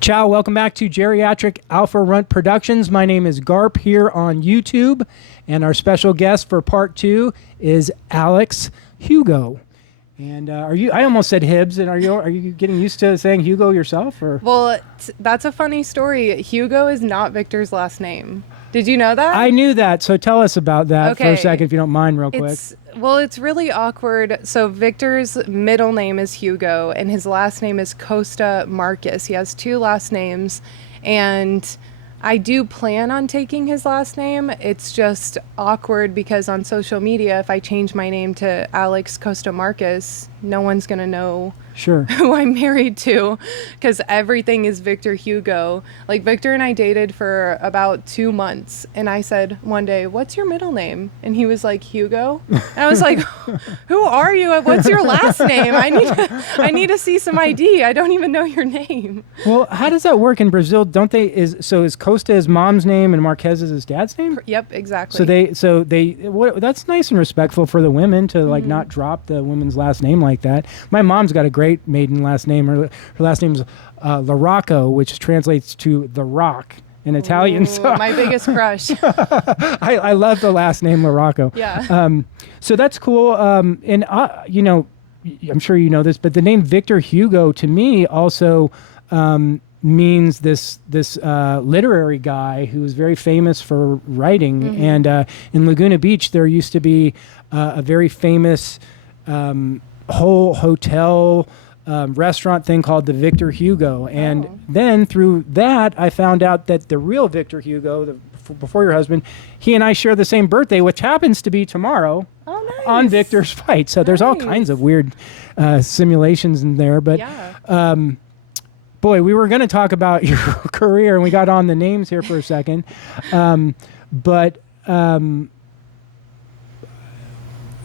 Ciao, welcome back to Geriatric Alpha Runt Productions. My name is Garp here on YouTube, and our special guest for part 2 is Alex Hugo. And I almost said Hibbs, and are you getting used to saying Hugo yourself? Or? Well, that's a funny story. Hugo is not Victor's last name. Did you know that? I knew that, so tell us about that for a second, if you don't mind, real quick. It's really awkward. So Victor's middle name is Hugo, and his last name is Costa Marcus. He has 2 last names, and I do plan on taking his last name. It's just awkward because on social media, if I change my name to Alex Costa Marcus, no one's going to know who I'm married to, because everything is Victor Hugo. Like, Victor and I dated for about 2 months, and I said one day, "What's your middle name?" And he was like, "Hugo." And I was like, "Who are you? What's your last name? I need to see some ID. I don't even know your name." Well, how does that work in Brazil? Don't they is Costa his mom's name and Marquez is his dad's name? Yep, exactly. So that's nice and respectful for the women to like not drop the woman's last name like that. My mom's got a great maiden last name. Her last name's Larocco, which translates to the rock in Italian. So my biggest crush. I love the last name Larocco. Yeah. So that's cool. And you know, I'm sure you know this, but the name Victor Hugo to me also means this literary guy who was very famous for writing. And in Laguna Beach, there used to be a very famous whole hotel restaurant thing called the Victor Hugo. And then through that, I found out that the real Victor Hugo, before your husband, he and I share the same birthday, which happens to be tomorrow on Victor's fight. So there's all kinds of weird simulations in there. But boy, we were going to talk about your career, and we got on the names here for a second.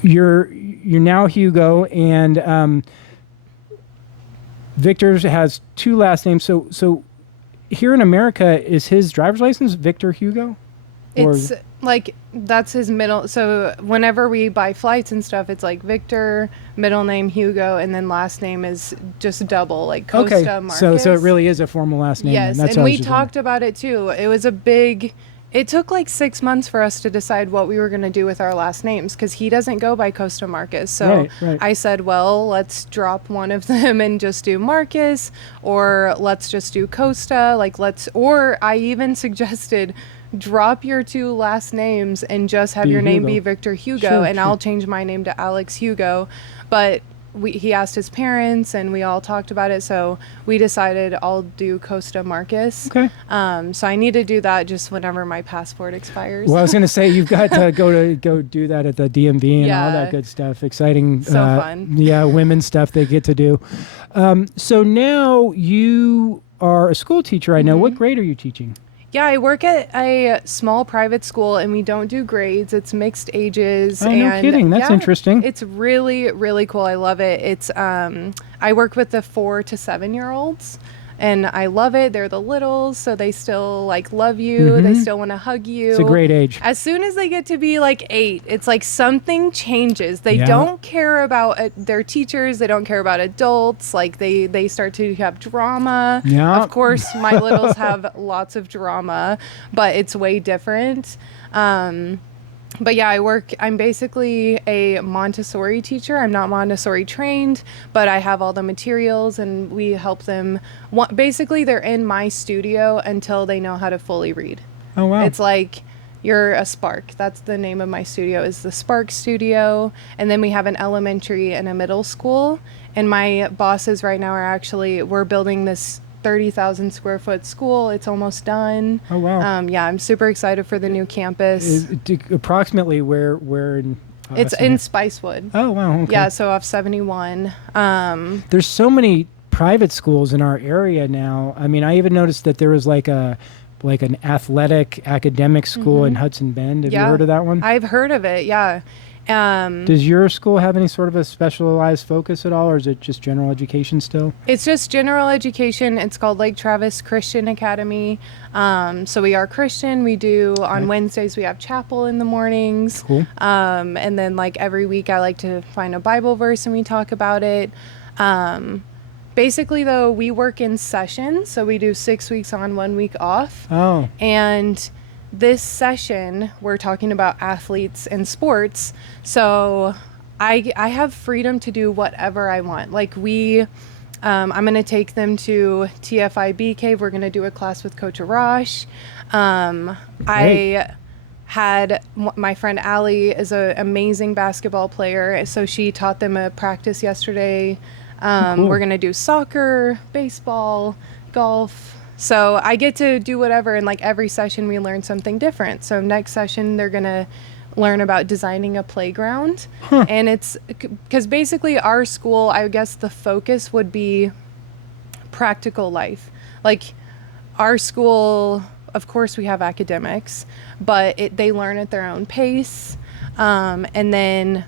You're now Hugo, and Victor has 2 last names. So here in America, is his driver's license Victor Hugo? It's like that's his middle. So whenever we buy flights and stuff, it's like Victor, middle name Hugo, and then last name is just double, like Costa Marcus. So it really is a formal last name. Yes, and we talked about it too. It was it took like 6 months for us to decide what we were going to do with our last names, because he doesn't go by Costa Marcus. So right. I said, well, let's drop one of them and just do Marcus, or let's just do Costa. Or I even suggested drop your 2 last names and just have your name be Victor Hugo, and I'll change my name to Alex Hugo. But he asked his parents, and we all talked about it, so we decided I'll do Costa Marcus. Okay. So I need to do that just whenever my passport expires. Well, I was going to say, you've got to go do that at the DMV and all that good stuff. Exciting. So fun. Yeah, women's stuff they get to do. So now you are a school teacher, I know. What grade are you teaching? Yeah, I work at a small private school, and we don't do grades. It's mixed ages. Oh, no kidding. That's interesting. It's really, really cool. I love it. It's I work with the 4 to 7-year-olds, and I love it. They're the littles, so they still like love you. They still want to hug you. It's a great age. As soon as they get to be like 8, it's like something changes. They don't care about their teachers. They don't care about adults. Like they start to have drama. Yeah. Of course, my littles have lots of drama, but it's way different. But yeah, I'm basically a Montessori teacher. I'm not Montessori trained, but I have all the materials, and we help them. Basically, they're in my studio until they know how to fully read. Oh, wow. It's like you're a Spark. That's the name of my studio, is the Spark Studio. And then we have an elementary and a middle school. And my bosses right now we're building this 30,000 square foot school. It's almost done. Oh, wow. Yeah, I'm super excited for the new campus. Approximately where in it's in Spicewood. Oh, wow. Okay. Yeah, so off 71. There's so many private schools in our area now. I mean, I even noticed that there was like an athletic academic school in Hudson Bend. Have you heard of that one? I've heard of it, yeah. Does your school have any sort of a specialized focus at all, or is it just general education still? It's just general education. It's called Lake Travis Christian Academy. So we are Christian. We do on Wednesdays, we have chapel in the mornings. Cool. And then like every week I like to find a Bible verse and we talk about it. Basically, though, we work in sessions, so we do 6 weeks on, 1 week off. Oh. And this session, we're talking about athletes and sports. So I have freedom to do whatever I want. Like I'm going to take them to TFIB Cave. We're going to do a class with Coach Arash. I had my friend Allie is an amazing basketball player, so she taught them a practice yesterday. Cool. We're going to do soccer, baseball, golf. So I get to do whatever, and like every session we learn something different. So next session they're going to learn about designing a playground. And it's because basically our school, I guess the focus would be practical life. Like our school, of course we have academics, but they learn at their own pace. And then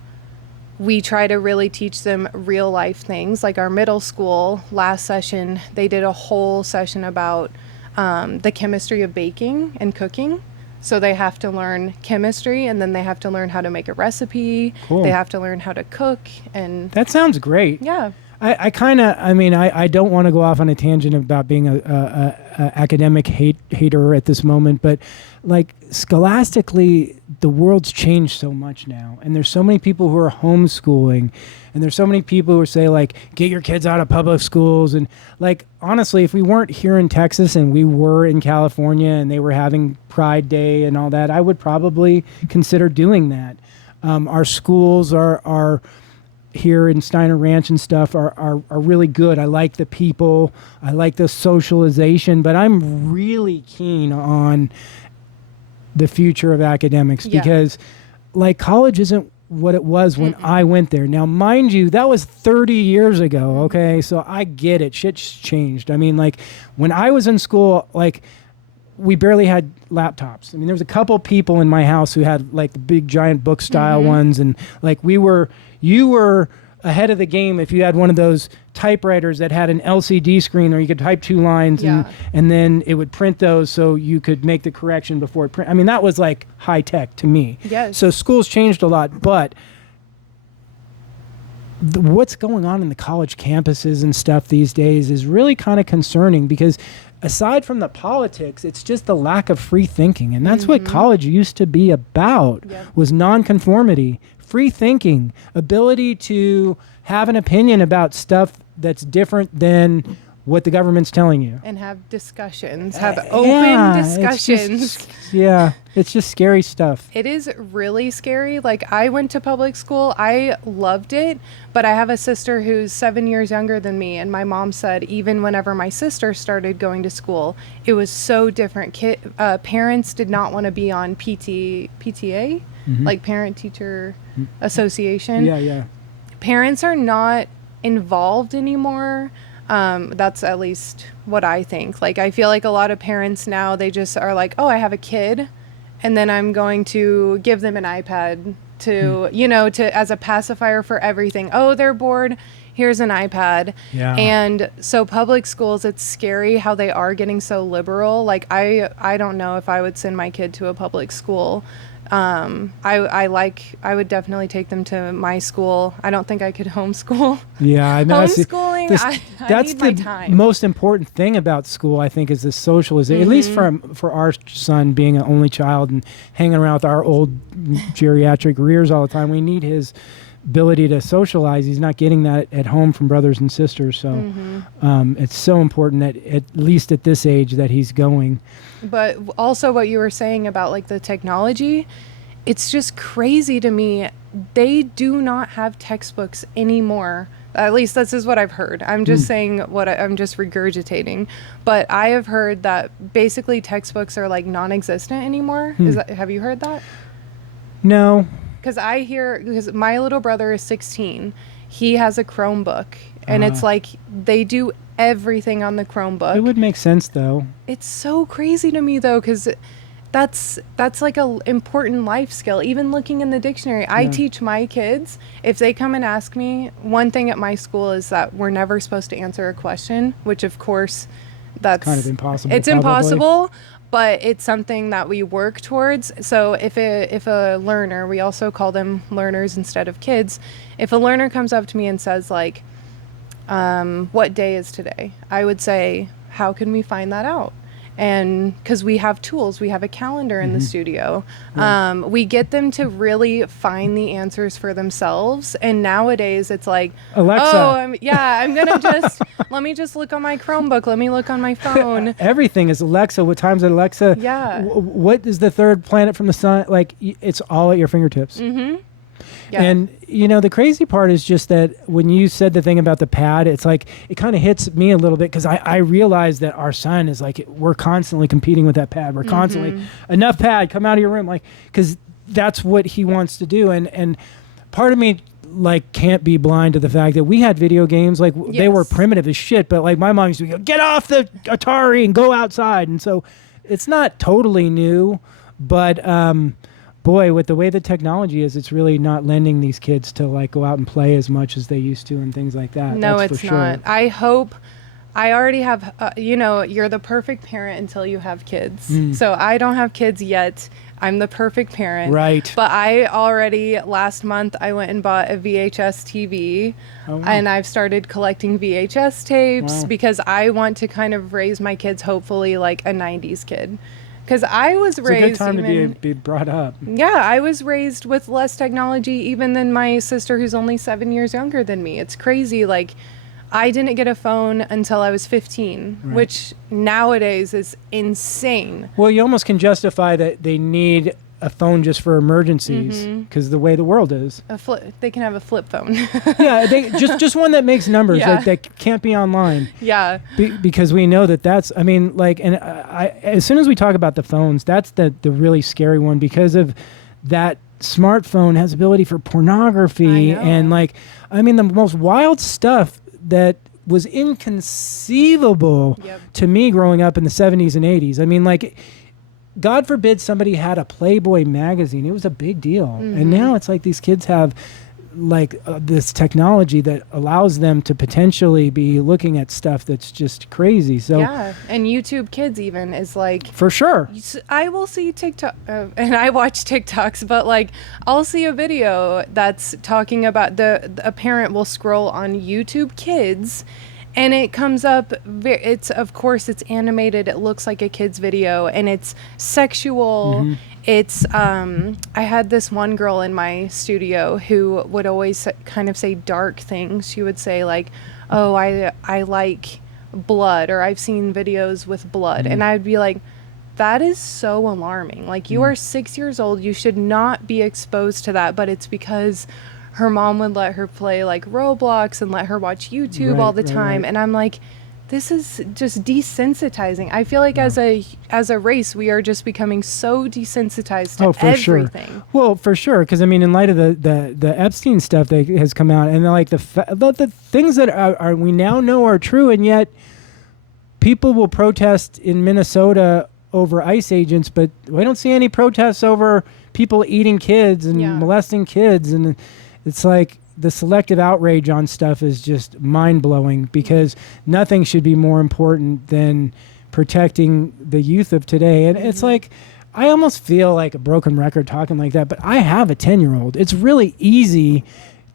we try to really teach them real life things. Like our middle school, last session, they did a whole session about the chemistry of baking and cooking. So they have to learn chemistry, and then they have to learn how to make a recipe. Cool. They have to learn how to cook. And that sounds great. Yeah. I don't want to go off on a tangent about being a academic hater at this moment, but like scholastically, the world's changed so much now, and there's so many people who are homeschooling, and there's so many people who say like, get your kids out of public schools, and like honestly, if we weren't here in Texas and we were in California and they were having Pride Day and all that, I would probably consider doing that. Our schools are here in Steiner Ranch and stuff are really good. I like the people. I like the socialization, but I'm really keen on the future of academics because like college isn't what it was when I went there. Now, mind you, that was 30 years ago. Okay. So I get it. Shit's changed. I mean, like when I was in school, like we barely had laptops. I mean, there was a couple people in my house who had like the big giant book style ones. And like you were ahead of the game if you had one of those typewriters that had an LCD screen or you could type 2 lines and then it would print those so you could make the correction before it print. I mean, that was like high tech to me. Yes. So schools changed a lot, but what's going on in the college campuses and stuff these days is really kind of concerning because aside from the politics, it's just the lack of free thinking. And that's what college used to be about, was nonconformity, free thinking, ability to have an opinion about stuff that's different than what the government's telling you. And have discussions, have open discussions. It's just scary stuff. It is really scary. Like I went to public school. I loved it, but I have a sister who's 7 years younger than me. And my mom said even whenever my sister started going to school, it was so different. Parents did not want to be on PTA, like Parent Teacher Association. Parents are not involved anymore. That's at least what I think. Like, I feel like a lot of parents now, they just are like, oh, I have a kid, and then I'm going to give them an iPad to, as a pacifier for everything. Oh, they're bored. Here's an iPad. Yeah. And so public schools, it's scary how they are getting so liberal. Like, I don't know if I would send my kid to a public school. I would definitely take them to my school. I don't think I could homeschool. Yeah, I know. Homeschooling, that's need my the time. Most important thing about school, I think, is the socialization. At least for our son being an only child and hanging around with our old geriatric rears all the time, we need his ability to socialize. He's not getting that at home from brothers and sisters. So it's so important that at least at this age that he's going. But also what you were saying about like the technology, it's just crazy to me. They do not have textbooks anymore. At least this is what I've heard. I'm just saying I'm just regurgitating. But I have heard that basically textbooks are like non-existent anymore. Have you heard that? No. Because my little brother is 16. He has a Chromebook, and it's like they do everything on the Chromebook. It would make sense, though. It's so crazy to me, though, because that's like a important life skill. Even looking in the dictionary, I teach my kids, if they come and ask me, one thing at my school is that we're never supposed to answer a question, which of course that's kind of impossible. It's probably impossible, but it's something that we work towards. So if a learner, we also call them learners instead of kids, if a learner comes up to me and says like, what day is today? I would say, how can we find that out? And because we have tools, we have a calendar in the studio. We get them to really find the answers for themselves. And nowadays it's like, Alexa. I'm going to let me just look on my Chromebook. Let me look on my phone. Everything is Alexa. What time's it, Alexa? Yeah. What is the third planet from the sun? Like, it's all at your fingertips. Mm-hmm. Yeah. And, the crazy part is just that when you said the thing about the pad, it's like, it kind of hits me a little bit because I realize that our son is like, we're constantly competing with that pad. We're constantly, enough pad, come out of your room. Like, because that's what he wants to do. And part of me, like, can't be blind to the fact that we had video games, like, they were primitive as shit. But, like, my mom used to go, get off the Atari and go outside. And so it's not totally new, but, boy, with the way the technology is, it's really not lending these kids to like go out and play as much as they used to and things like that. No, That's it's for sure. not. I hope I already have, you're the perfect parent until you have kids. So I don't have kids yet. I'm the perfect parent. Right. But I already, last month, I went and bought a VHS TV. Oh, wow. And I've started collecting VHS tapes because I want to kind of raise my kids, hopefully, like a 90s kid. Because I was raised. It's a good time to be brought up. Yeah, I was raised with less technology even than my sister, who's only 7 years younger than me. It's crazy. Like, I didn't get a phone until I was 15, which nowadays is insane. Well, you almost can justify that they need a phone just for emergencies because the way the world is. They can have a flip phone. Yeah, just one that makes numbers that can't be online. Yeah. Because we know that's, I mean, like, and as soon as we talk about the phones, that's the really scary one because of that smartphone has ability for pornography and like, I mean, the most wild stuff that was inconceivable to me growing up in the 70s and 80s. I mean, like, God forbid somebody had a Playboy magazine. It was a big deal. And now it's like these kids have like this technology that allows them to potentially be looking at stuff that's just crazy. So yeah, and YouTube Kids even is like, for sure. I will see TikTok and I watch TikToks, but like I'll see a video that's talking about a parent will scroll on YouTube Kids and it comes up, of course it's animated, it looks like a kid's video, and it's sexual. It's, I had this one girl in my studio who would always kind of say dark things. She would say like, oh, I like blood, or I've seen videos with blood. And I'd be like, that is so alarming. Like, you are 6 years old, you should not be exposed to that, but it's because her mom would let her play like Roblox and let her watch YouTube all the time. And I'm like, this is just desensitizing. I feel like as a race, we are just becoming so desensitized to everything. Sure. Well, for sure. Because I mean, in light of the Epstein stuff that has come out, and like the things that are we now know are true, and yet people will protest in Minnesota over ICE agents, but we don't see any protests over people eating kids and molesting kids. And it's like the selective outrage on stuff is just mind-blowing, because nothing should be more important than protecting the youth of today. And it's like, I almost feel like a broken record talking like that, but I have a 10-year-old. It's really easy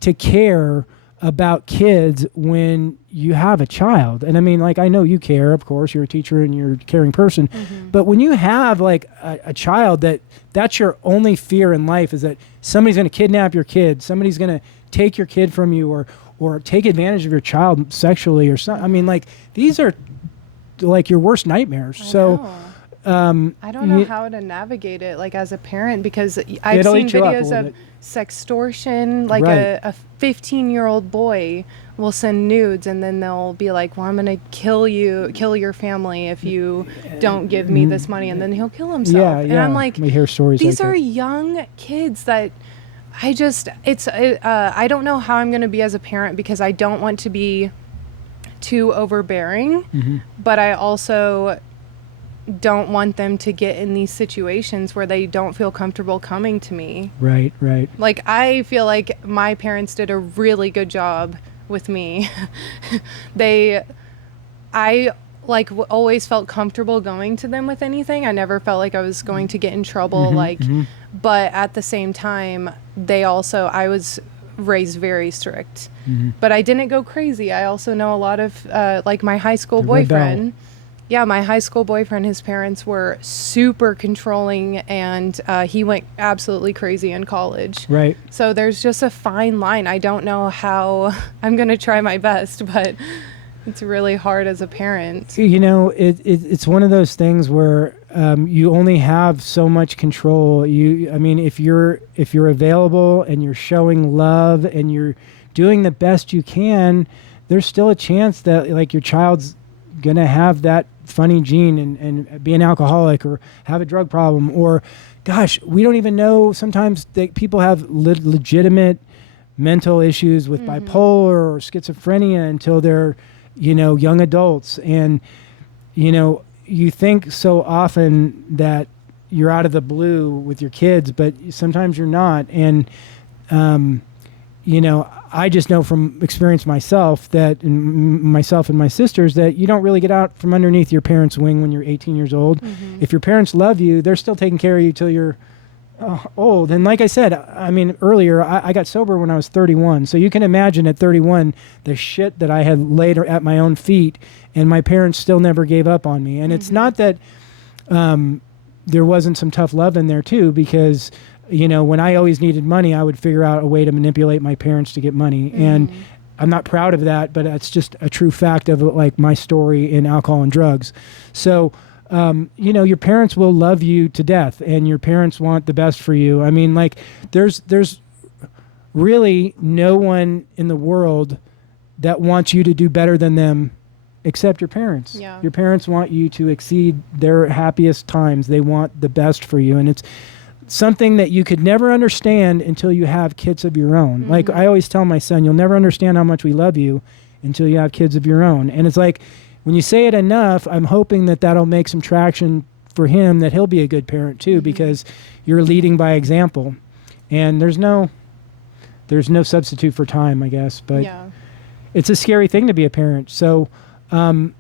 to care about kids when you have a child. And I mean, like, I know you care, of course, you're a teacher and you're a caring person, but when you have like a child that's your only fear in life, is that somebody's going to kidnap your kid, somebody's going to take your kid from you, or take advantage of your child sexually or something. I mean, like, these are like your worst nightmares. I don't know how to navigate it, like, as a parent, because I've seen videos of sextortion, like a 15-year-old boy will send nudes, and then they'll be like, well, I'm going to kill your family if you don't give me this money, and then he'll kill himself. And I'm like, we hear stories these like are that. Young kids that I don't know how I'm going to be as a parent, because I don't want to be too overbearing, but I also don't want them to get in these situations where they don't feel comfortable coming to me. Right. Like, I feel like my parents did a really good job with me. I always felt comfortable going to them with anything. I never felt like I was going to get in trouble. But at the same time, I was raised very strict. But I didn't go crazy. I also know a lot of like my high school boyfriend. Yeah, my high school boyfriend, his parents were super controlling, and he went absolutely crazy in college. Right. So there's just a fine line. I don't know how I'm going to try my best, but it's really hard as a parent. You know, it's one of those things where you only have so much control. I mean, if you're available and you're showing love and you're doing the best you can, there's still a chance that like your child's gonna have that funny gene and be an alcoholic or have a drug problem, or gosh, we don't even know sometimes that people have legitimate mental issues with bipolar or schizophrenia until they're, you know, young adults. And, you know, you think so often that you're out of the blue with your kids, but sometimes you're not. And, you know, I just know from experience myself that myself and my sisters that you don't really get out from underneath your parents' wing when you're 18 years old. If your parents love you, they're still taking care of you till you're old. And like I said, I mean, earlier, I got sober when I was 31. So you can imagine at 31, the shit that I had laid at my own feet, and my parents still never gave up on me. And it's not that there wasn't some tough love in there too, because, you know, when I always needed money, I would figure out a way to manipulate my parents to get money. And I'm not proud of that, but that's just a true fact of like my story in alcohol and drugs. So, you know, your parents will love you to death, and your parents want the best for you. I mean, like there's really no one in the world that wants you to do better than them except your parents. Yeah. Your parents want you to exceed their happiest times. They want the best for you. And it's something that you could never understand until you have kids of your own. Like I always tell my son, you'll never understand how much we love you until you have kids of your own. And it's like, when you say it enough, I'm hoping that that'll make some traction for him, that he'll be a good parent too, because you're leading by example. And there's no substitute for time, I guess. But it's a scary thing to be a parent. So I'm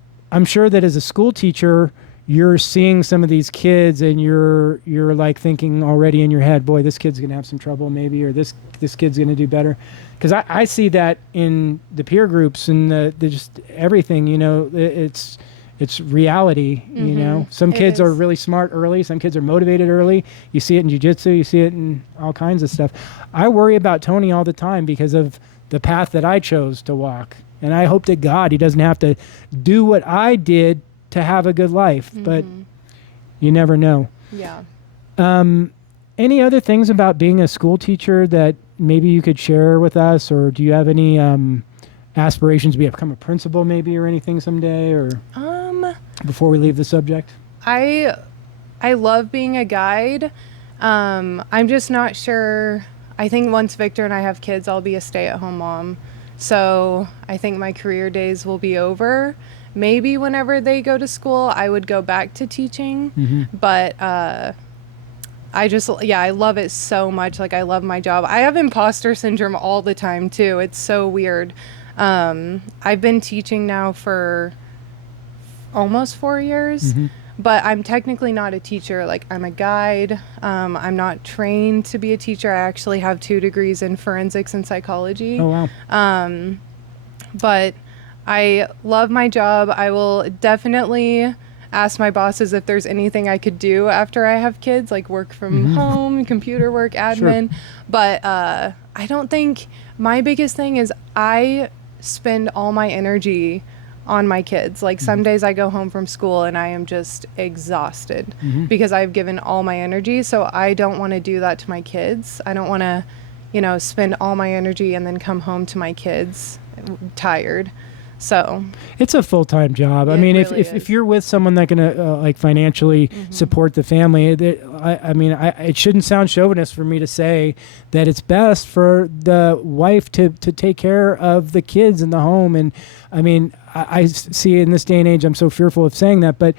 sure that as a school teacher, you're seeing some of these kids and you're like thinking already in your head, boy, this kid's gonna have some trouble maybe, or this kid's gonna do better. Because I see that in the peer groups and the just everything, you know, it's reality, you know. Some kids are really smart early, some kids are motivated early. You see it in jiu-jitsu, you see it in all kinds of stuff. I worry about Tony all the time because of the path that I chose to walk. And I hope to God he doesn't have to do what I did to have a good life, but you never know. Yeah. Any other things about being a school teacher that maybe you could share with us, or do you have any aspirations to become a principal maybe or anything someday, or before we leave the subject? I love being a guide. I'm just not sure. I think once Victor and I have kids, I'll be a stay-at-home mom. So I think my career days will be over. Maybe whenever they go to school, I would go back to teaching. But I love it so much. Like, I love my job. I have imposter syndrome all the time, too. It's so weird. I've been teaching now for almost 4 years, but I'm technically not a teacher. Like, I'm a guide. I'm not trained to be a teacher. I actually have 2 degrees in forensics and psychology. Oh, wow. But I love my job. I will definitely ask my bosses if there's anything I could do after I have kids, like work from home, computer work, admin. Sure. But I don't think, my biggest thing is I spend all my energy on my kids. Like some days I go home from school and I am just exhausted because I've given all my energy. So I don't want to do that to my kids. I don't want to, you know, spend all my energy and then come home to my kids tired. So it's a full-time job. I mean, really if you're with someone that can like financially support the family, it shouldn't sound chauvinist for me to say that it's best for the wife to take care of the kids in the home. And I mean, I see in this day and age, I'm so fearful of saying that, but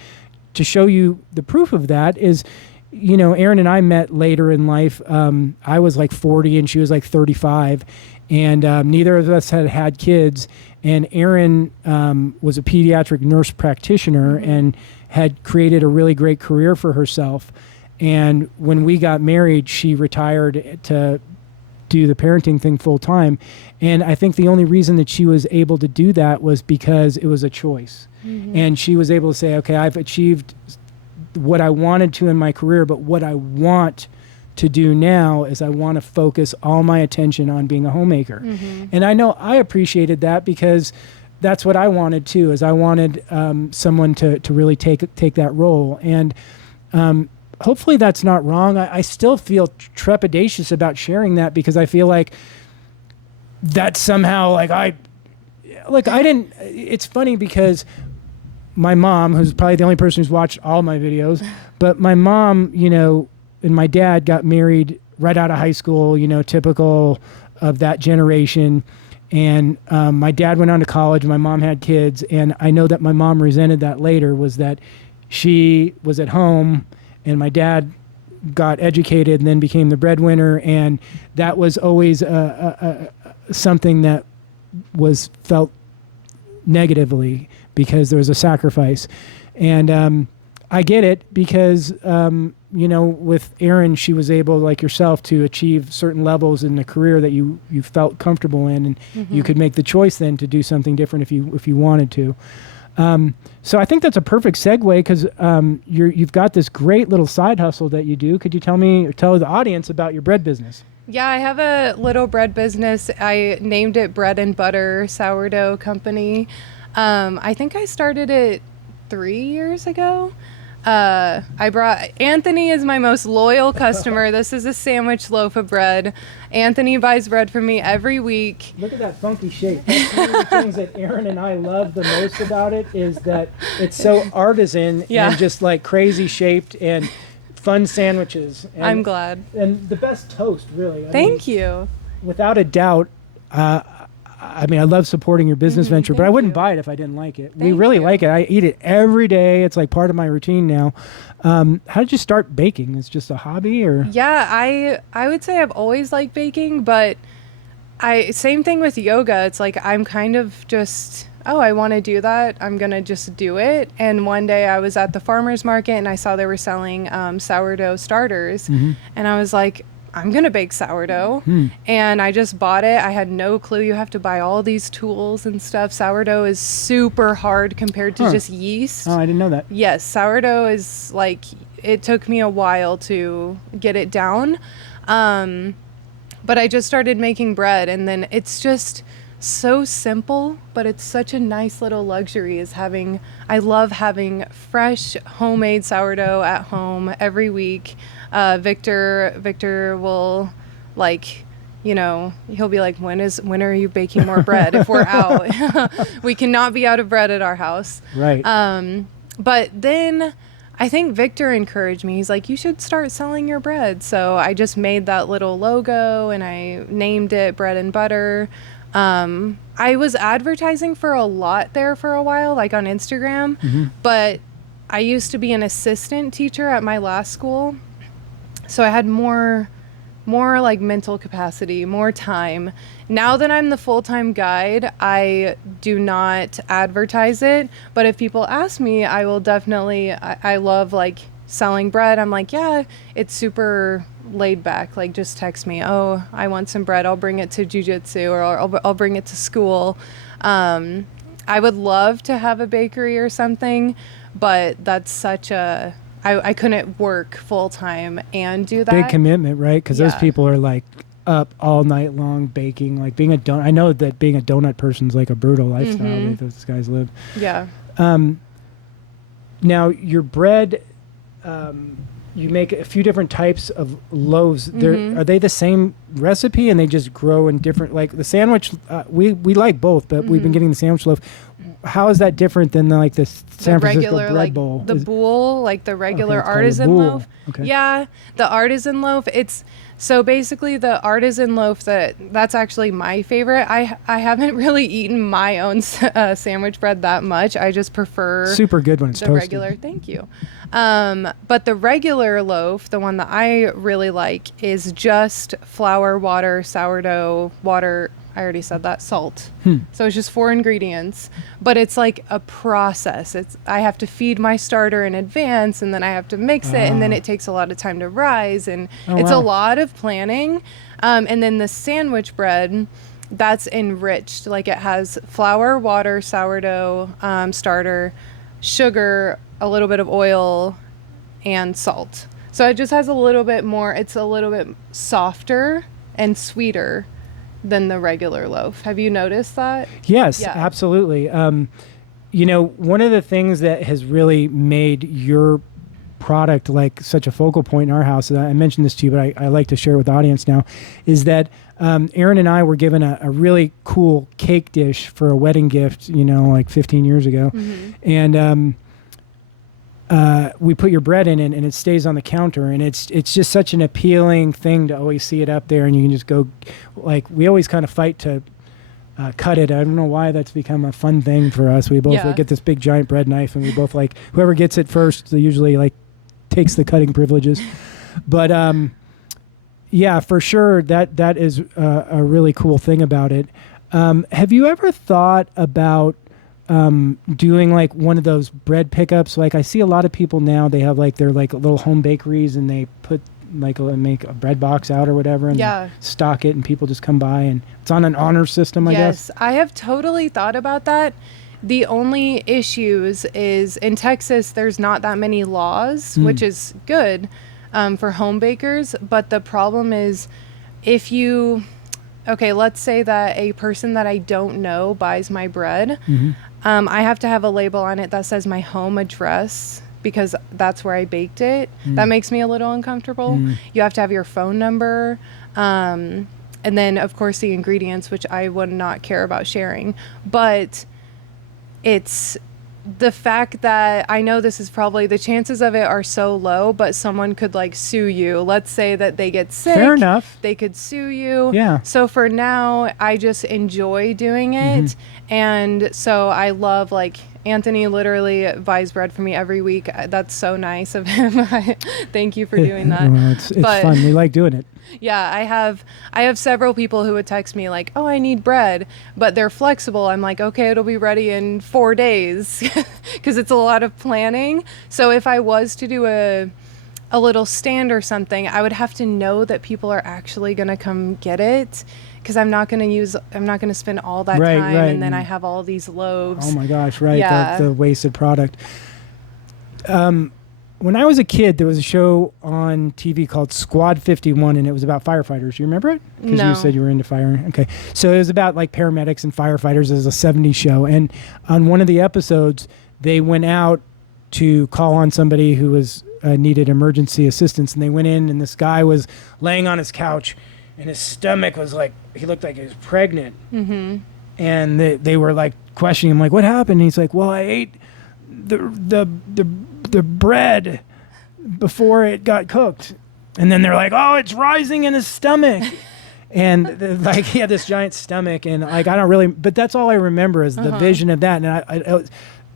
to show you the proof of that is, you know, Erin and I met later in life. I was like 40 and she was like 35, and neither of us had kids. And Erin was a pediatric nurse practitioner and had created a really great career for herself. And when we got married, she retired to do the parenting thing full time. And I think the only reason that she was able to do that was because it was a choice. And she was able to say, okay, I've achieved what I wanted to in my career, but what I want to do now is I want to focus all my attention on being a homemaker. And I know I appreciated that because that's what I wanted too, is I wanted someone to really take that role. And hopefully that's not wrong. I still feel trepidatious about sharing that because I feel like that somehow I didn't, it's funny because my mom, who's probably the only person who's watched all my videos, but my mom, you know, and my dad got married right out of high school, you know, typical of that generation. And my dad went on to college, my mom had kids. And I know that my mom resented that later, was that she was at home and my dad got educated and then became the breadwinner. And that was always something that was felt negatively because there was a sacrifice. And I get it because, you know, with Erin, she was able, like yourself, to achieve certain levels in the career that you felt comfortable in, and you could make the choice then to do something different if you wanted to. So I think that's a perfect segue because you've got this great little side hustle that you do. Could you tell the audience about your bread business? Yeah, I have a little bread business. I named it Bread and Butter Sourdough Company. I think I started it 3 years ago. I brought Anthony is my most loyal customer. This is a sandwich loaf of bread. Anthony buys bread from me every week. Look at that funky shape. That's one of the things that Erin and I love the most about it is that it's so artisan and just like crazy shaped and fun sandwiches. And, I'm glad. And the best toast, really. Thank you. Without a doubt. I mean, I love supporting your business venture, but I wouldn't buy it if I didn't like it. We really like it. I eat it every day. It's like part of my routine now. How did you start baking? It's just a hobby, or? Yeah, I would say I've always liked baking, but same thing with yoga. It's like I'm kind of just, I want to do that. I'm going to just do it. And one day I was at the farmer's market and I saw they were selling sourdough starters. And I was like, I'm going to bake sourdough. And I just bought it. I had no clue you have to buy all these tools and stuff. Sourdough is super hard compared to just yeast. Oh, I didn't know that. Yes, sourdough is like, it took me a while to get it down. But I just started making bread, and then it's just so simple, but it's such a nice little luxury I love having fresh homemade sourdough at home every week. Victor will, like, you know, he'll be like, when are you baking more bread if we're out? We cannot be out of bread at our house. Right. But then I think Victor encouraged me. He's like, you should start selling your bread. So I just made that little logo and I named it Bread and Butter. I was advertising for a lot there for a while, like on Instagram, but I used to be an assistant teacher at my last school. So I had more like mental capacity, more time. Now that I'm the full-time guide, I do not advertise it. But if people ask me, I will definitely, I love like selling bread. I'm like, yeah, it's super laid back. Like, just text me, oh, I want some bread. I'll bring it to jujitsu, or I'll bring it to school. I would love to have a bakery or something, but that's such a, I couldn't work full time and do that. Big commitment, right? Because those people are like up all night long baking. Like being a donut, I know that being a donut person is like a brutal lifestyle that those guys live. Yeah. Now your bread, you make a few different types of loaves. Are they the same recipe and they just grow in different, like the sandwich, we like both, but we've been getting the sandwich loaf. How is that different than like the San Francisco bread like bowl? The bowl, like the regular artisan loaf. Okay. Yeah, the artisan loaf. It's so basically the artisan loaf that's actually my favorite. I haven't really eaten my own sandwich bread that much. I just prefer super good when it's the toasted. Regular. Thank you. But the regular loaf, the one that I really like, is just flour, water, sourdough, water. I already said that, salt. So it's just 4 ingredients, but it's like a process. I have to feed my starter in advance, and then I have to mix it, and then it takes a lot of time to rise, and it's a lot of planning. And then the sandwich bread, that's enriched. Like it has flour, water, sourdough, starter, sugar, a little bit of oil, and salt. So it just has a little bit more, it's a little bit softer and sweeter than the regular loaf. Have you noticed that? Yes, absolutely. You know, one of the things that has really made your product like such a focal point in our house, and I mentioned this to you, but I like to share it with the audience now, is that Aaron and I were given a really cool cake dish for a wedding gift, you know, like 15 years ago. And we put your bread in it, and it stays on the counter, and it's just such an appealing thing to always see it up there, and you can just go, like, we always kind of fight to cut it. I don't know why that's become a fun thing for us. We both get this big giant bread knife, and we both like, whoever gets it first, they usually like takes the cutting privileges. But yeah, for sure, that is a really cool thing about it. Have you ever thought about doing like one of those bread pickups? Like I see a lot of people now, they have like their like little home bakeries, and they put like make a bread box out or whatever, and stock it, and people just come by, and it's on an honor system, I guess. Yes, I have totally thought about that. The only issues is in Texas, there's not that many laws, which is good for home bakers. But the problem is if you, let's say that a person that I don't know buys my bread. I have to have a label on it that says my home address, because that's where I baked it. That makes me a little uncomfortable. You have to have your phone number. And then, of course, the ingredients, which I would not care about sharing. But it's the fact that I know this is probably, the chances of it are so low, but someone could like sue you. Let's say that they get sick. Fair enough. They could sue you. Yeah. So for now, I just enjoy doing it. And so I love, like, Anthony literally buys bread for me every week. That's so nice of him. Thank you for doing that. Well, it's fun. We like doing it. Yeah, I have several people who would text me like, "Oh, I need bread," but they're flexible. I'm like, "Okay, it'll be ready in 4 days," because it's a lot of planning. So if I was to do a little stand or something, I would have to know that people are actually going to come get it, because I'm not going to spend all that time, and then I have all these loaves. Oh my gosh, right. Yeah. The wasted product. When I was a kid, there was a show on TV called Squad 51, and it was about firefighters. You remember it? Because you said you were into fire. Okay. So it was about like paramedics and firefighters. It was a 70s show. And on one of the episodes, they went out to call on somebody who was needed emergency assistance. And they went in, and this guy was laying on his couch, and his stomach was like, he looked like he was pregnant. And they were like questioning him, like, what happened? And he's like, well, I ate the bread before it got cooked. And then they're like, oh, it's rising in his stomach. And like he had this giant stomach, and like I don't really, but that's all I remember is the vision of that. And I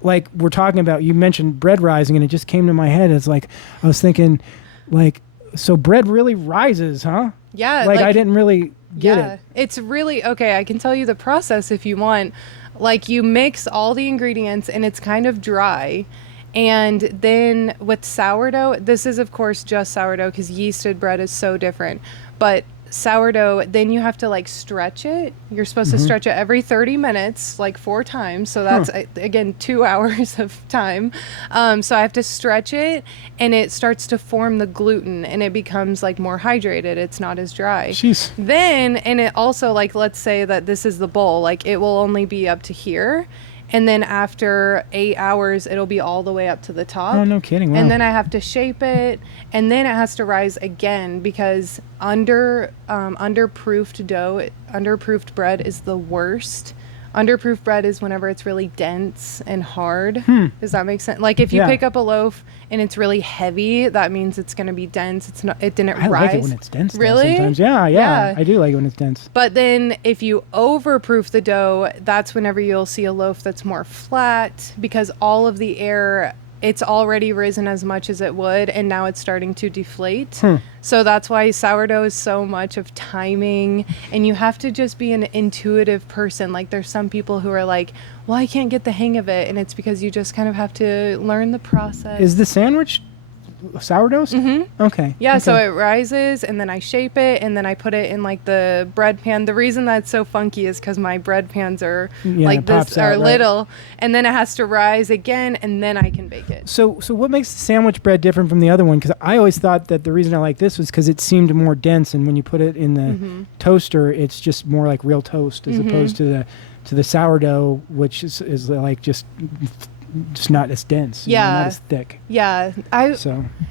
like we're talking about, you mentioned bread rising, and it just came to my head. It's like I was thinking, like, so bread really rises, huh? Yeah. Like I didn't really get it. It's really, okay, I can tell you the process if you want. Like you mix all the ingredients, and it's kind of dry. And then with sourdough, this is of course just sourdough, because yeasted bread is so different. But sourdough, then you have to like stretch it. You're supposed to stretch it every 30 minutes, like 4 times. So that's again 2 hours of time. So I have to stretch it, and it starts to form the gluten, and it becomes like more hydrated. It's not as dry. Jeez. Then, and it also, like, let's say that this is the bowl, like it will only be up to here. And then after 8 hours, it'll be all the way up to the top. Oh, no kidding. Wow. And then I have to shape it, and then it has to rise again, because underproofed dough, underproofed bread is the worst. Underproofed bread is whenever it's really dense and hard. Does that make sense? Like if you pick up a loaf and it's really heavy, that means it's going to be dense. It didn't rise. I like it when it's dense. Really? Sometimes. Yeah. I do like it when it's dense. But then if you overproof the dough, that's whenever you'll see a loaf that's more flat, because all of the air it's already risen as much as it would, and now it's starting to deflate. So that's why sourdough is so much of timing, and you have to just be an intuitive person. Like, there's some people who are like, well, I can't get the hang of it, and it's because you just kind of have to learn the process. Is the sandwich sourdough? Mm-hmm. Okay. Yeah, okay. so it rises, and then I shape it, and then I put it in like the bread pan. The reason that's so funky is because my bread pans are like this, are right? little, and then it has to rise again, and then I can bake it. So what makes the sandwich bread different from the other one? Because I always thought that the reason I like this was because it seemed more dense, and when you put it in the toaster, it's just more like real toast as opposed to the sourdough, which is like just not as dense, not as thick. Yeah,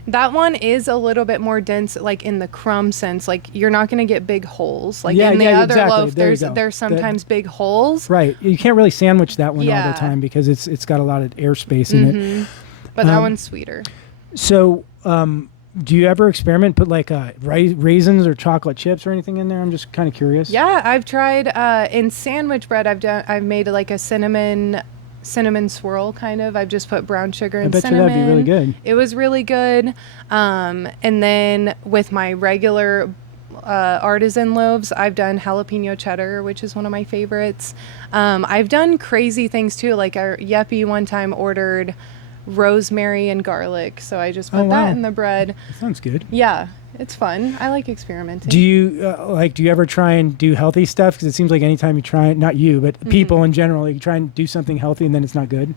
that one is a little bit more dense, like in the crumb sense. Like, you're not going to get big holes. Like in the other exactly. loaf, there's sometimes big holes. Right, you can't really sandwich that one all the time because it's got a lot of airspace in it. But that one's sweeter. So, do you ever experiment, put like raisins or chocolate chips or anything in there? I'm just kind of curious. Yeah, I've tried in sandwich bread. I've made like a cinnamon swirl kind of. I've just put brown sugar and cinnamon. I bet you that'd be really good. It was really good. And then with my regular artisan loaves, I've done jalapeno cheddar, which is one of my favorites. I've done crazy things too. Like our Yeppy one time ordered rosemary and garlic, so I just put that in the bread. That sounds good. Yeah, it's fun. I like experimenting. Do you do you ever try and do healthy stuff? Because it seems like anytime you try, not you, but people in general, you try and do something healthy and then it's not good.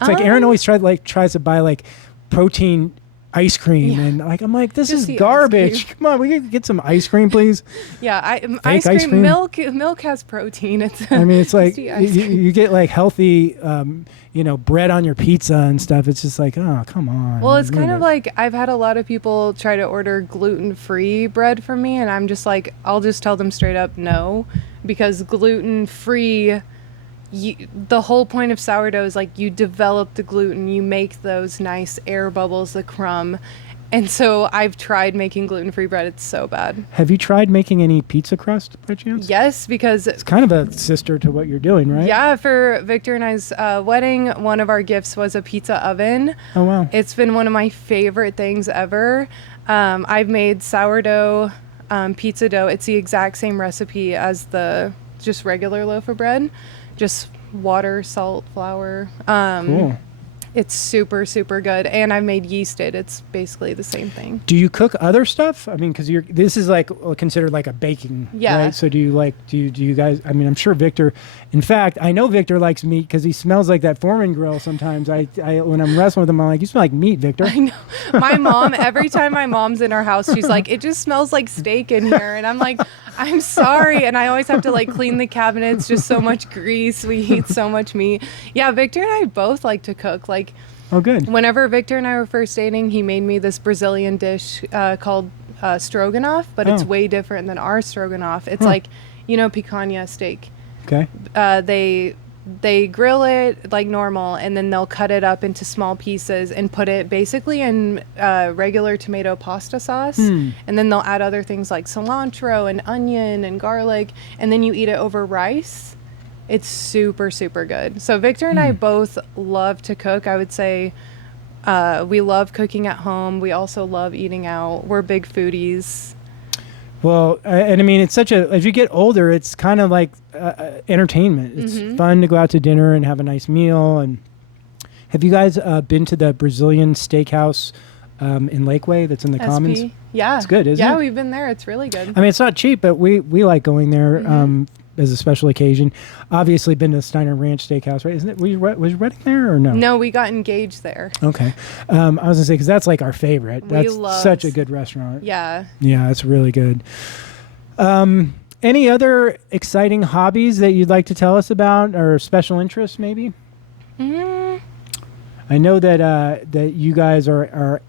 It's like Aaron always tries to buy like protein ice cream, and like I'm like, this is garbage. Come on, we can get some ice cream, please. Yeah, ice cream. Milk has protein. It's like you get like healthy, bread on your pizza and stuff. It's just like, oh, come on. Well, it's kind of like I've had a lot of people try to order gluten-free bread from me, and I'm just like, I'll just tell them straight up no, because gluten-free. The whole point of sourdough is like you develop the gluten, you make those nice air bubbles, the crumb. And so I've tried making gluten-free bread. It's so bad. Have you tried making any pizza crust by chance? Yes, because it's kind of a sister to what you're doing, right? Yeah, for Victor and I's wedding, one of our gifts was a pizza oven. Oh, wow. It's been one of my favorite things ever. I've made sourdough pizza dough. It's the exact same recipe as the just regular loaf of bread. Just water, salt, flour. Cool. It's super, super good. And I've made yeasted. It's basically the same thing. Do you cook other stuff? I mean, because this is like considered like a baking, right? So do you guys, I mean, I'm sure Victor, in fact, I know Victor likes meat because he smells like that Foreman grill sometimes. I when I'm wrestling with him, I'm like, you smell like meat, Victor. I know. My mom, every time my mom's in our house, she's like, it just smells like steak in here. And I'm like, I'm sorry. And I always have to like clean the cabinets, just so much grease. We eat so much meat. Yeah, Victor and I both like to cook. Like, oh, good. Whenever Victor and I were first dating, he made me this Brazilian dish called stroganoff, but it's way different than our stroganoff. It's like, picanha steak. Okay. They grill it like normal, and then they'll cut it up into small pieces and put it basically in regular tomato pasta sauce. And then they'll add other things like cilantro and onion and garlic, and then you eat it over rice. It's super, super good. So Victor and I both love to cook. I would say we love cooking at home. We also love eating out. We're big foodies. Well, and I mean, it's as you get older, it's kind of like entertainment. It's fun to go out to dinner and have a nice meal. And have you guys been to the Brazilian steakhouse in Lakeway that's in the Commons? Yeah. It's good, isn't it? Yeah, we've been there. It's really good. I mean, it's not cheap, but we like going there as a special occasion. Obviously been to the Steiner Ranch Steakhouse, right? Isn't it? Was Redding there or no? No, we got engaged there. Okay. I was going to say, because that's like our favorite. That's such a good restaurant. Yeah. Yeah, it's really good. Any other exciting hobbies that you'd like to tell us about, or special interests maybe? I know that you guys are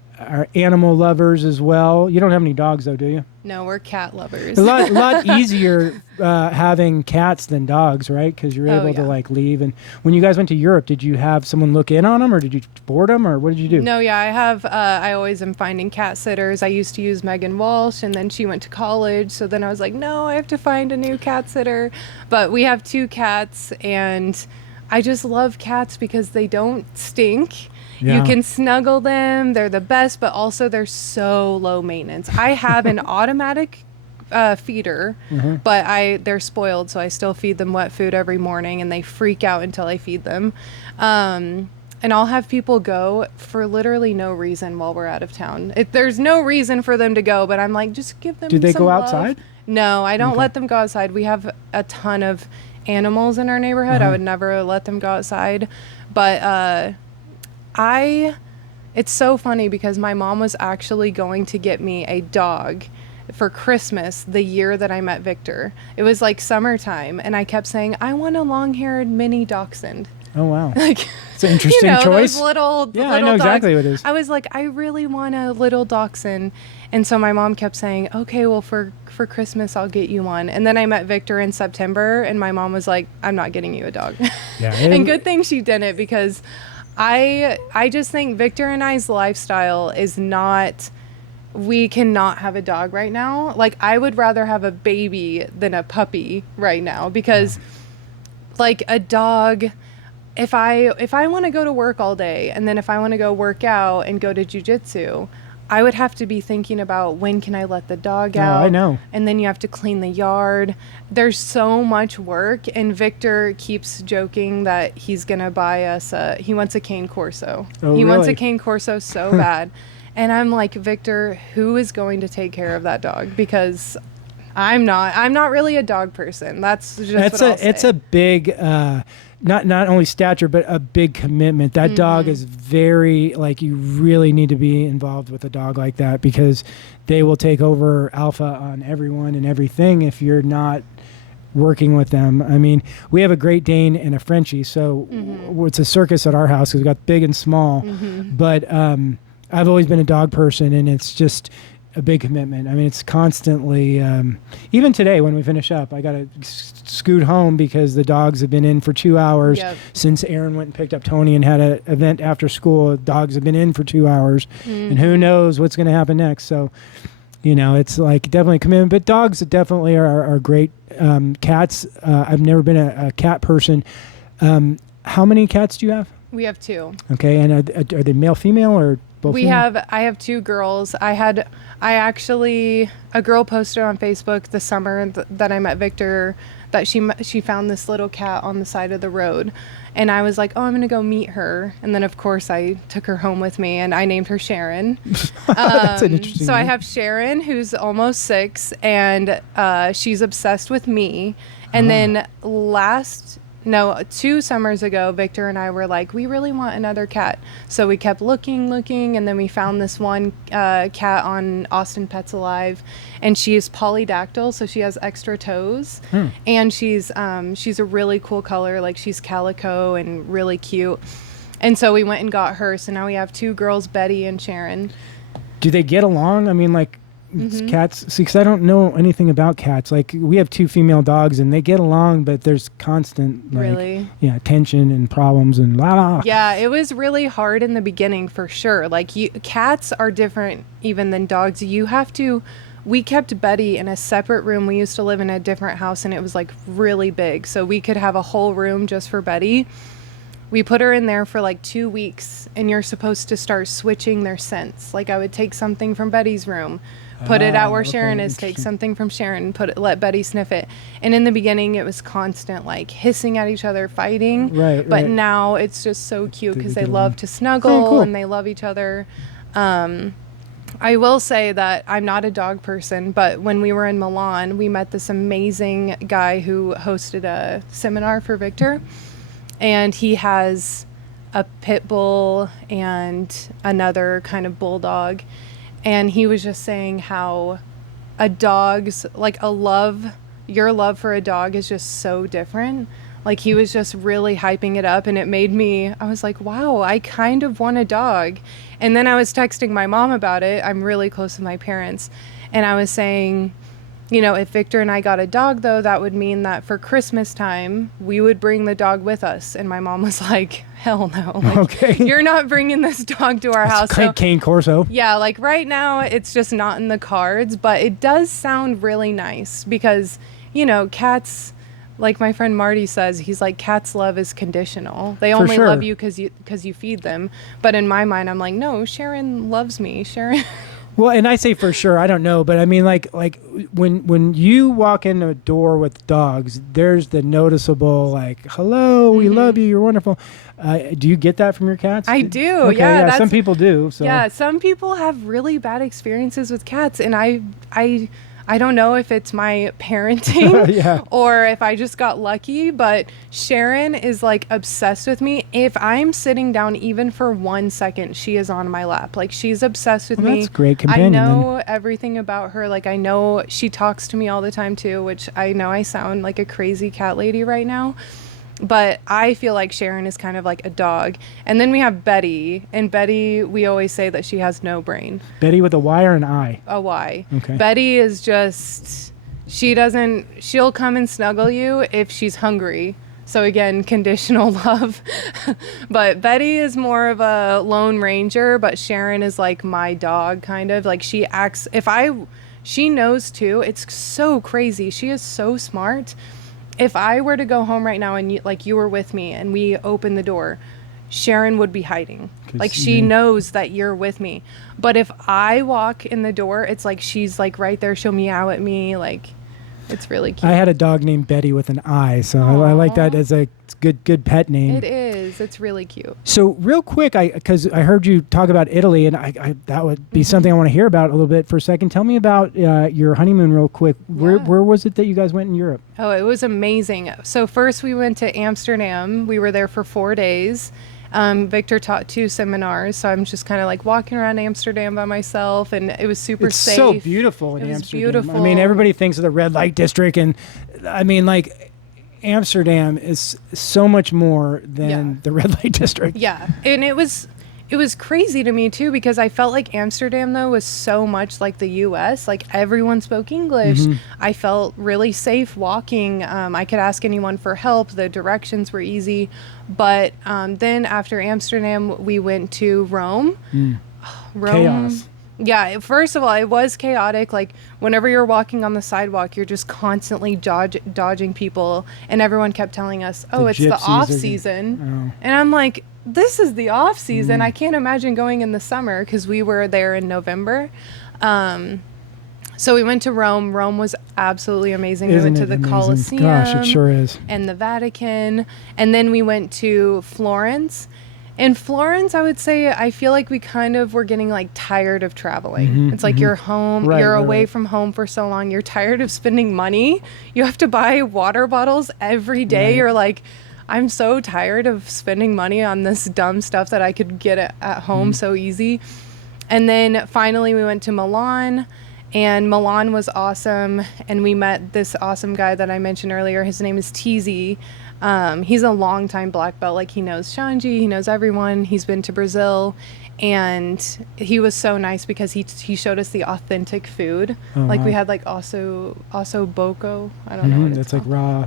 animal lovers as well. You don't have any dogs though, do you? No, we're cat lovers. A lot easier having cats than dogs, right? Because you're able to like leave. And when you guys went to Europe, did you have someone look in on them, or did you board them, or what did you do? No, yeah, I have. I always am finding cat sitters. I used to use Megan Walsh, and then she went to college. So then I was like, no, I have to find a new cat sitter. But we have 2 cats, and I just love cats because they don't stink. Yeah. You can snuggle them. They're the best, but also they're so low maintenance. I have an automatic feeder, but they're spoiled, so I still feed them wet food every morning, and they freak out until I feed them. And I'll have people go for literally no reason while we're out of town. There's no reason for them to go, but I'm like, just give them. Do they some go love. outside? No, I don't let them go outside. We have a ton of animals in our neighborhood. I would never let them go outside, but it's so funny because my mom was actually going to get me a dog for Christmas the year that I met Victor. It was like summertime, and I kept saying, I want a long-haired mini dachshund. Oh, wow. Like, it's an interesting choice. Those little I know exactly what it is. I was like, I really want a little dachshund. And so my mom kept saying, okay, well, for Christmas, I'll get you one. And then I met Victor in September, and my mom was like, I'm not getting you a dog. Yeah, and good thing she didn't, because I just think Victor and I's lifestyle is not... We cannot have a dog right now. Like, I would rather have a baby than a puppy right now, because like a dog, if I want to go to work all day, and then if I want to go work out and go to jujitsu, I would have to be thinking about, when can I let the dog out? I know. And then you have to clean the yard. There's so much work, and Victor keeps joking that he's going to buy us he wants a cane corso. He wants a cane corso so bad. And I'm like, Victor, who is going to take care of that dog? Because I'm not really a dog person. That's just what I'll say. It's a big, not only stature, but a big commitment. That dog is very, like, you really need to be involved with a dog like that, because they will take over alpha on everyone and everything if you're not working with them. I mean, we have a Great Dane and a Frenchie, so it's a circus at our house, because we've got big and small. But I've always been a dog person, and it's just a big commitment. I mean, it's constantly, even today when we finish up, I got to scoot home because the dogs have been in for 2 hours since Aaron went and picked up Tony and had an event after school. Dogs have been in for 2 hours, and who knows what's going to happen next. So, it's like definitely a commitment, but dogs definitely are great. Cats, I've never been a cat person. How many cats do you have? We have 2. Okay, and are they male, female, or both? I have 2 girls. A girl posted on Facebook the summer that I met Victor that she found this little cat on the side of the road, and I was like, oh, I'm gonna go meet her. And then of course I took her home with me, and I named her Sharon. That's an interesting so name. I have Sharon, who's almost 6, and she's obsessed with me. And then 2 summers ago, Victor and I were like, we really want another cat. So we kept looking, and then we found this one cat on Austin Pets Alive, and she is polydactyl, so she has extra toes, and she's a really cool color, like she's calico and really cute. And so we went and got her. So now we have 2 girls, Betty and Sharon. Do they get along? I mean, like, cats, see, because I don't know anything about cats. Like, we have 2 female dogs, and they get along, but there's constant, like, tension and problems and la. Yeah, it was really hard in the beginning, for sure. Like, cats are different even than dogs. We kept Betty in a separate room. We used to live in a different house, and it was like really big, so we could have a whole room just for Betty. We put her in there for like 2 weeks, and you're supposed to start switching their scents. Like, I would take something from Betty's room, put it out where Sharon is, take something from Sharon, let Betty sniff it. And in the beginning, it was constant, like, hissing at each other, fighting. But now it's just so cute because they love to snuggle and they love each other. I will say that I'm not a dog person, but when we were in Milan, we met this amazing guy who hosted a seminar for Victor. And he has a pit bull and another kind of bulldog. And he was just saying how your love for a dog is just so different. Like, he was just really hyping it up, and it made I was like, wow, I kind of want a dog. And then I was texting my mom about it. I'm really close with my parents. And I was saying, if Victor and I got a dog, though, that would mean that for Christmas time, we would bring the dog with us. And my mom was like, hell no. Like, okay. You're not bringing this dog to our house. Cane Corso. Yeah, like right now, it's just not in the cards, but it does sound really nice because, cats, like my friend Marty says, he's like, cats' love is conditional. They For only sure. love you because you feed them. But in my mind, I'm like, no, Sharon loves me. Sharon. Well, and I say for sure, I don't know, but I mean, like when you walk in a door with dogs, there's the noticeable like, hello, we love you, you're wonderful. Do you get that from your cats? I do. Okay, yeah, some people do. So. Yeah, some people have really bad experiences with cats, and I don't know if it's my parenting Yeah. or if I just got lucky, but Sharon is like obsessed with me. If I'm sitting down even for 1 second, she is on my lap. Like, she's obsessed with me. That's great companion. I know everything about her. Like, I know she talks to me all the time too, which I know I sound like a crazy cat lady right now. But I feel like Sharon is kind of like a dog. And then we have Betty. And Betty, we always say that she has no brain. Betty with a Y or an I? A Y. Okay. Betty is just, she'll come and snuggle you if she's hungry. So again, conditional love. But Betty is more of a lone ranger, but Sharon is like my dog, kind of. Like, she acts, she knows too. It's so crazy. She is so smart. If I were to go home right now and you were with me and we opened the door, Sharon would be hiding. Like, she knows that you're with me. But if I walk in the door, it's like she's like right there. She'll meow at me. Like, it's really cute. I had a dog named Betty with an I, so I like that as a good pet name. It is. It's really cute. So real quick, because I heard you talk about Italy, and I that would be something I want to hear about a little bit for a second. Tell me about your honeymoon real quick. Where was it that you guys went in Europe? Oh, it was amazing. So first we went to Amsterdam. We were there for 4 days. Victor taught 2 seminars, so I'm just kind of like walking around Amsterdam by myself, and it was super safe. It's so beautiful in It was Amsterdam. beautiful. I mean, everybody thinks of the red light district, and I mean, like, Amsterdam is so much more than the red light district. Yeah, and it was crazy to me too, because I felt like Amsterdam though was so much like the US. Like, everyone spoke English. I felt really safe walking. I could ask anyone for help. The directions were easy. But then after Amsterdam, we went to Rome. Rome. Chaos. Yeah, first of all, it was chaotic. Like, whenever you're walking on the sidewalk, you're just constantly dodging people, and everyone kept telling us, "Oh, it's the off season," and I'm like, "This is the off season. I can't imagine going in the summer," because we were there in November. So we went to Rome. Rome was absolutely amazing. We went to the Colosseum. Gosh, it sure is. And the Vatican, and then we went to Florence. In Florence, I would say I feel like we kind of were getting like tired of traveling. It's like you're home, you're away from home for so long. You're tired of spending money. You have to buy water bottles every day. You're like, I'm so tired of spending money on this dumb stuff that I could get at home so easy. And then finally we went to Milan, and Milan was awesome. And we met this awesome guy that I mentioned earlier. His name is TZ. He's a longtime black belt. Like, he knows Shanji, he knows everyone. He's been to Brazil, and he was so nice because he showed us the authentic food. We had like osso boko. I don't know what it's like raw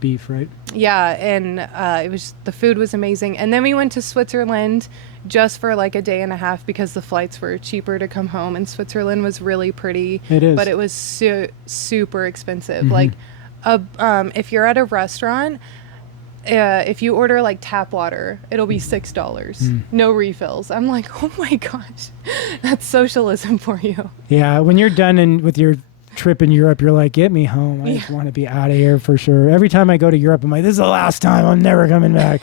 beef, right? Yeah, and the food was amazing. And then we went to Switzerland just for like a day and a half because the flights were cheaper to come home, and Switzerland was really pretty. It is. But it was super expensive. Like, if you're at a restaurant, if you order like tap water, it'll be $6, no refills. I'm like, oh my gosh, that's socialism for you. Yeah, when you're done with your trip in Europe, you're like, get me home. I just want to be out of here for sure. Every time I go to Europe, I'm like, this is the last time. I'm never coming back.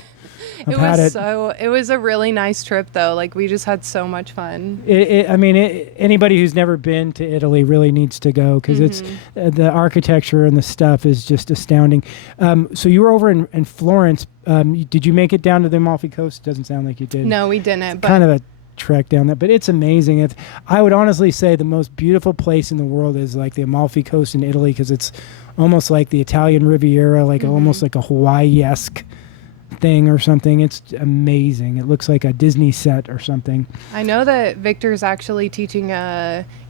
It was a really nice trip though. Like, we just had so much fun. Anybody who's never been to Italy really needs to go, because it's the architecture and the stuff is just astounding. So you were over in Florence. Did you make it down to the Amalfi Coast? Doesn't sound like you did. No, we didn't. But kind of a trek down there, but it's amazing. I would honestly say the most beautiful place in the world is like the Amalfi Coast in Italy, because it's almost like the Italian Riviera, like almost like a Hawaii-esque thing or something. It's amazing. It looks like a Disney set or something. I know that Victor's actually teaching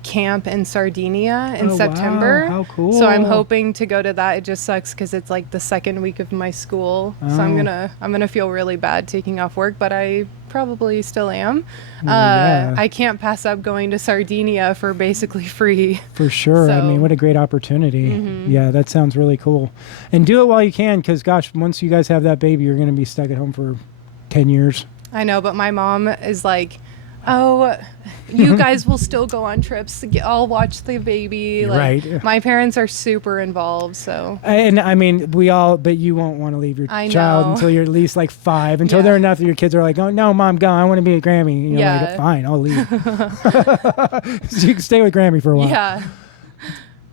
camp in Sardinia in Oh, September. wow. How cool. So I'm hoping to go to that. It just sucks because it's like the second week of my school. So I'm gonna feel really bad taking off work, but I probably still am. Yeah. I can't pass up going to Sardinia for basically free. For sure. I So- mean, what a great opportunity. Yeah, that sounds really cool. And do it while you can, because gosh, once you guys have that baby, you're going to be stuck at home for 10 years. I know, but my mom is like, oh, you guys will still go on trips. I'll watch the baby. Like, Right. My parents are super involved, so. And I mean, but you won't want to leave your I child know. until you're at least like 5, until Yeah. they're enough that your kids are like, oh, no, mom, go. I want to be a Grammy. And you're Yeah. like, fine, I'll leave. So you can stay with Grammy for a while. Yeah.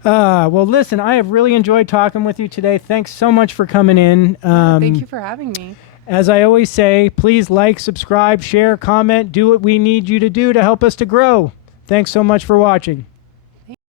Well, listen, I have really enjoyed talking with you today. Thanks so much for coming in. Thank you for having me. As I always say, please like, subscribe, share, comment, do what we need you to do to help us to grow. Thanks so much for watching.